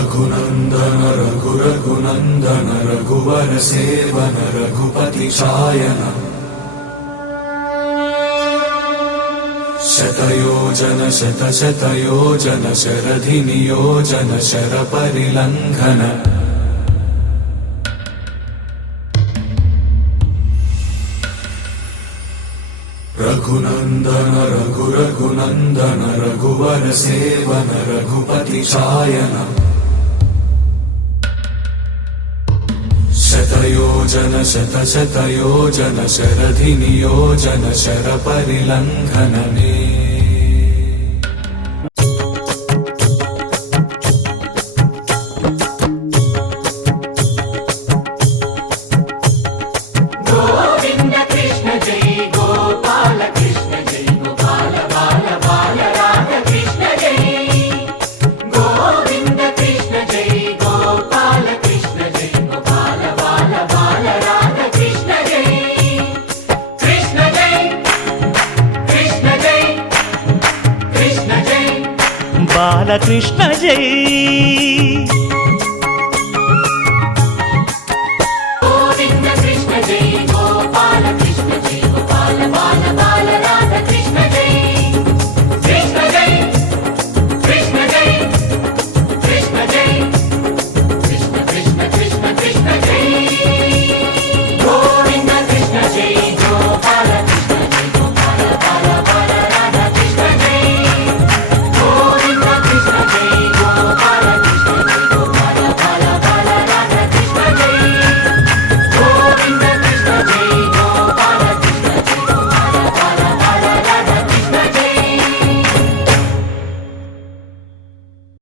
रघुनंदन रघु रघुनंदन रघुवर seven Raghupati Shayan शतयोजन शत शतयोजन शरधि नियोजन sir परिलंघन Raghunandan Raghu Raghunandan रघुवर seven Raghupati Shayan शतयोजन शत शतयोजन शरधि नियोजन शर परिलंघन बालकृष्ण जय